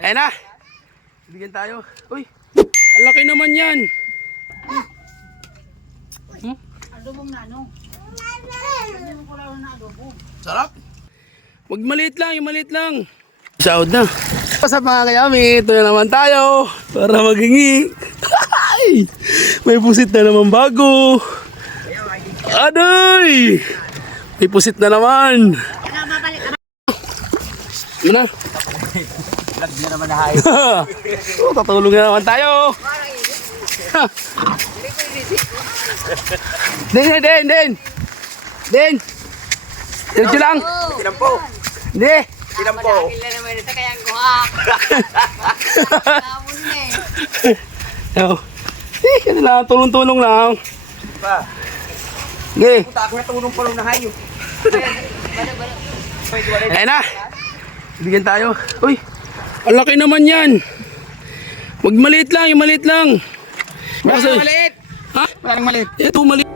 Ayan na. Bigyan tayo. Uy, ang laki naman yan. Adobong nano. Sarap. Wag maliit lang, yung maliit lang. Sahod na. What's up mga kayami? Ito na naman tayo para maghingi. May pusit na naman bago. Adoy! May pusit na naman. Ano na? Vlog na naman na hayo. Oh, tatulong na naman tayo. Den. Diretso lang. Tinampo. Hindi. Tinampo. Yo. Ano lang, tulong-tulong lang. Pa. Sige. Puta ako natulong pa rin na hayo. Ayan na. Bigyan tayo. Uy, ang laki naman yan. Wag maliit lang, yung maliit lang. Walang maliit. Ha? Walang maliit. Ito maliit.